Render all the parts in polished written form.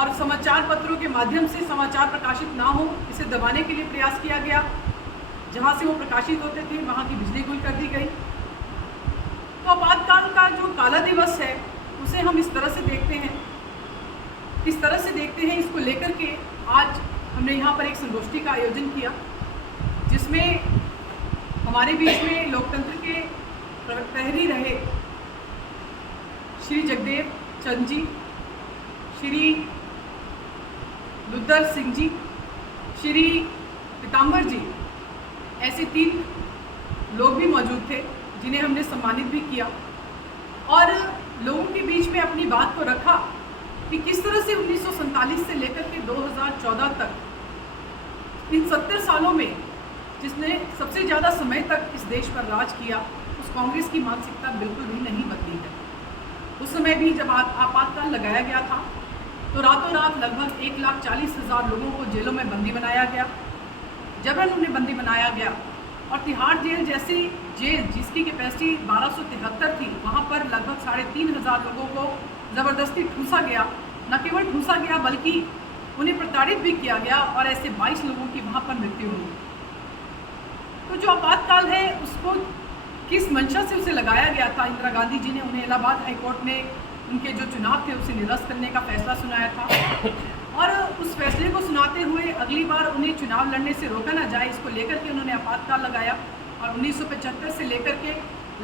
और समाचार पत्रों के माध्यम से समाचार प्रकाशित ना हो, इसे दबाने के लिए प्रयास किया गया। जहाँ से वो प्रकाशित होते थे वहाँ की बिजली गुल कर दी गई। तो आपातकाल का जो काला दिवस है उसे हम इस तरह से देखते हैं, इसको लेकर के आज हमने यहाँ पर एक संगोष्ठी का आयोजन किया, जिसमें हमारे बीच में लोकतंत्र के प्रहरी रहे श्री जगदेव चंद जी, श्री लुद्दर सिंह जी, श्री पीताम्बर जी, ऐसे 3 लोग भी मौजूद थे जिन्हें हमने सम्मानित भी किया और लोगों के बीच में अपनी बात को रखा कि किस तरह से 1947 से लेकर के 2014 तक इन 70 सालों में जिसने सबसे ज़्यादा समय तक इस देश पर राज किया, उस कांग्रेस की मानसिकता बिल्कुल भी नहीं बदली है। उस समय भी जब आपातकाल लगाया गया था तो रातों रात लगभग 1,40,000 लोगों को जेलों में बंदी बनाया गया। जबरन उन्हें बंदी बनाया गया और तिहाड़ जेल जैसी जेल जिसकी कैपेसिटी 1273 थी, वहाँ पर लगभग 3,500 लोगों को ज़बरदस्ती ठूंसा गया। न केवल ठूंसा गया बल्कि उन्हें प्रताड़ित भी किया गया और ऐसे 22 लोगों की वहाँ पर मृत्यु हुई। तो जो आपातकाल है उसको किस मंशा से उसे लगाया गया था, इंदिरा गांधी जी ने उन्हें इलाहाबाद हाईकोर्ट में उनके जो चुनाव थे उसे निरस्त करने का फैसला सुनाया था और उस फैसले को सुनाते हुए अगली बार उन्हें चुनाव लड़ने से रोका ना जाए, इसको लेकर के उन्होंने आपातकाल लगाया और 1975 से लेकर के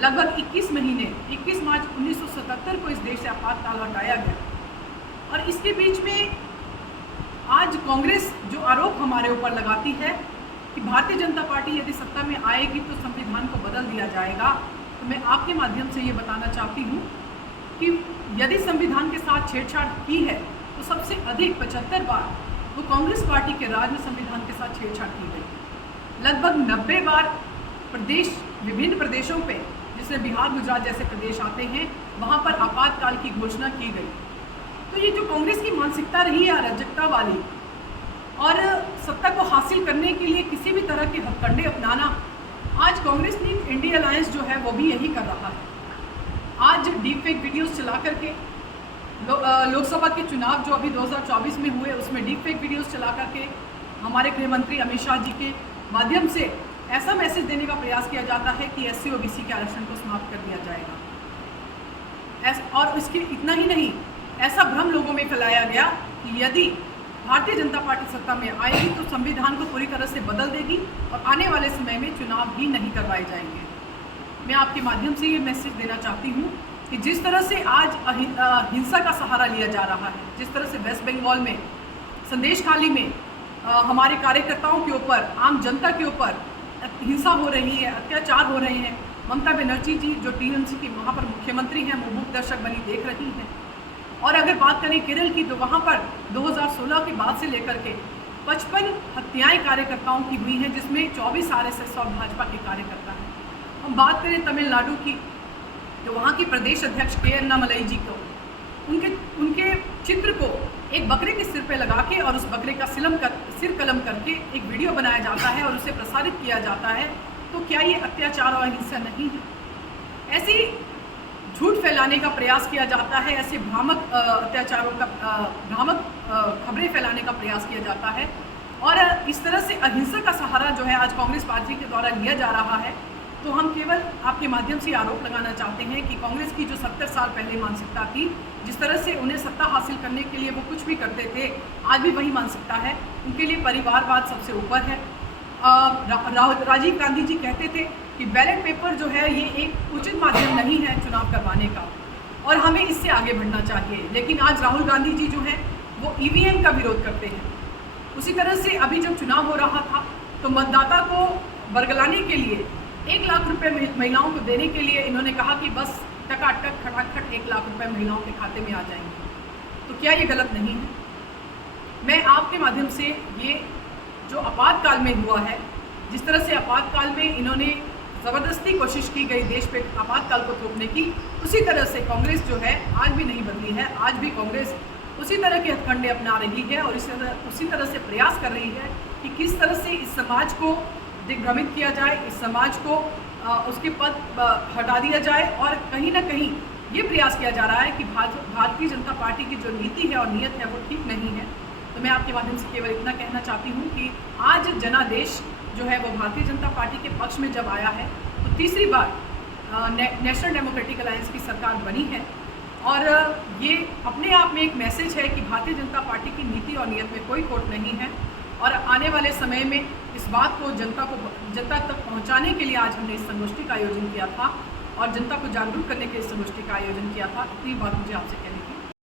लगभग 21 महीने 21 मार्च 1977 को इस देश से आपातकाल हटाया गया। और इसके बीच में आज कांग्रेस जो आरोप हमारे ऊपर लगाती है कि भारतीय जनता पार्टी यदि सत्ता में आएगी तो संविधान को बदल दिया जाएगा, तो मैं आपके माध्यम से ये बताना चाहती हूँ कि यदि संविधान के साथ छेड़छाड़ की है तो सबसे अधिक 75 बार वो कांग्रेस पार्टी के राज में संविधान के साथ छेड़छाड़ की गई। लगभग 90 बार विभिन्न प्रदेशों पे, जिसमें बिहार गुजरात जैसे प्रदेश आते हैं, वहाँ पर आपातकाल की घोषणा की गई। तो ये जो कांग्रेस की मानसिकता रही है अराजकता वाली और सत्ता को हासिल करने के लिए किसी भी तरह के हथकंडे अपनाना, आज कांग्रेस नीति इंडिया अलायंस जो है वो भी यही कर रहा है। आज डीप फेक वीडियोस चला करके लोकसभा के चुनाव जो अभी 2024 में हुए उसमें डीप फेक वीडियोस चला करके हमारे गृह मंत्री अमित शाह जी के माध्यम से ऐसा मैसेज देने का प्रयास किया जाता है कि SC OBC के आरक्षण को समाप्त कर दिया जाएगा। और इसके इतना ही नहीं, ऐसा भ्रम लोगों में फैलाया गया कि यदि भारतीय जनता पार्टी सत्ता में आएगी तो संविधान को पूरी तरह से बदल देगी और आने वाले समय में चुनाव ही नहीं करवाए जाएंगे। मैं आपके माध्यम से ये मैसेज देना चाहती हूँ कि जिस तरह से आज हिंसा का सहारा लिया जा रहा है, जिस तरह से वेस्ट बंगाल में संदेशखाली में हमारे कार्यकर्ताओं के ऊपर, आम जनता के ऊपर हिंसा हो रही है, अत्याचार हो रहे हैं, ममता बनर्जी जी जो TMC की वहाँ पर मुख्यमंत्री हैं वो मूक दर्शक बनी देख रही हैं। और अगर बात करें केरल की तो वहाँ पर 2016 के बाद से लेकर के 55 हत्याएँ कार्यकर्ताओं की हुई हैं, जिसमें 24 RSS और भाजपा के कार्यकर्ता हैं। हम बात करें तमिलनाडु की तो वहाँ की प्रदेश अध्यक्ष के अन्नामलई जी को उनके चित्र को एक बकरे के सिर पे लगा के और उस बकरे का सिर कलम करके एक वीडियो बनाया जाता है और उसे प्रसारित किया जाता है। तो क्या ये अत्याचार और हिंसा नहीं है? ऐसी झूठ फैलाने का प्रयास किया जाता है, ऐसे भ्रामक अत्याचारों का भ्रामक खबरें फैलाने का प्रयास किया जाता है और इस तरह से अहिंसा का सहारा जो है आज कांग्रेस पार्टी के द्वारा लिया जा रहा है। तो हम केवल आपके माध्यम से आरोप लगाना चाहते हैं कि कांग्रेस की जो 70 साल पहले मानसिकता थी, जिस तरह से उन्हें सत्ता हासिल करने के लिए वो कुछ भी करते थे, आज भी वही मानसिकता है। उनके लिए परिवारवाद सबसे ऊपर है। राजीव गांधी जी कहते थे कि बैलेट पेपर जो है ये एक उचित माध्यम नहीं है चुनाव करवाने का और हमें इससे आगे बढ़ना चाहिए। लेकिन आज राहुल गांधी जी जो हैं वो EVM का विरोध करते हैं। उसी तरह से अभी जब चुनाव हो रहा था तो मतदाता को बरगलाने के लिए 1 लाख रुपए महिलाओं को देने के लिए इन्होंने कहा कि बस टकाटक खटाखट 1 लाख रुपए महिलाओं के खाते में आ जाएंगे। तो क्या ये गलत नहीं है? मैं आपके माध्यम से ये जो आपातकाल में हुआ है, जिस तरह से आपातकाल में इन्होंने ज़बरदस्ती कोशिश की गई देश पे आपातकाल को थोपने की, उसी तरह से कांग्रेस जो है आज भी नहीं बदली है। आज भी कांग्रेस उसी तरह के हथकंडे अपना रही है और उसी तरह से प्रयास कर रही है कि किस तरह से इस समाज को दिग्भ्रमित किया जाए, इस समाज को उसके पद हटा दिया जाए और कहीं ना कहीं ये प्रयास किया जा रहा है कि भारतीय जनता पार्टी की जो नीति है और नीयत है वो ठीक नहीं है। तो मैं आपके माध्यम से केवल इतना कहना चाहती हूँ कि आज जनादेश जो है वो भारतीय जनता पार्टी के पक्ष में जब आया है तो तीसरी बार नेशनल डेमोक्रेटिक अलायंस की सरकार बनी है और ये अपने आप में एक मैसेज है कि भारतीय जनता पार्टी की नीति और नीयत में कोई खोट नहीं है और आने वाले समय में इस बात को जनता तक पहुंचाने के लिए आज हमने इस संगोष्ठी का आयोजन किया था और जनता को जागरूक करने के लिए इस संगोष्ठी का आयोजन किया था। इतनी बात मुझे आपसे कहनी थी।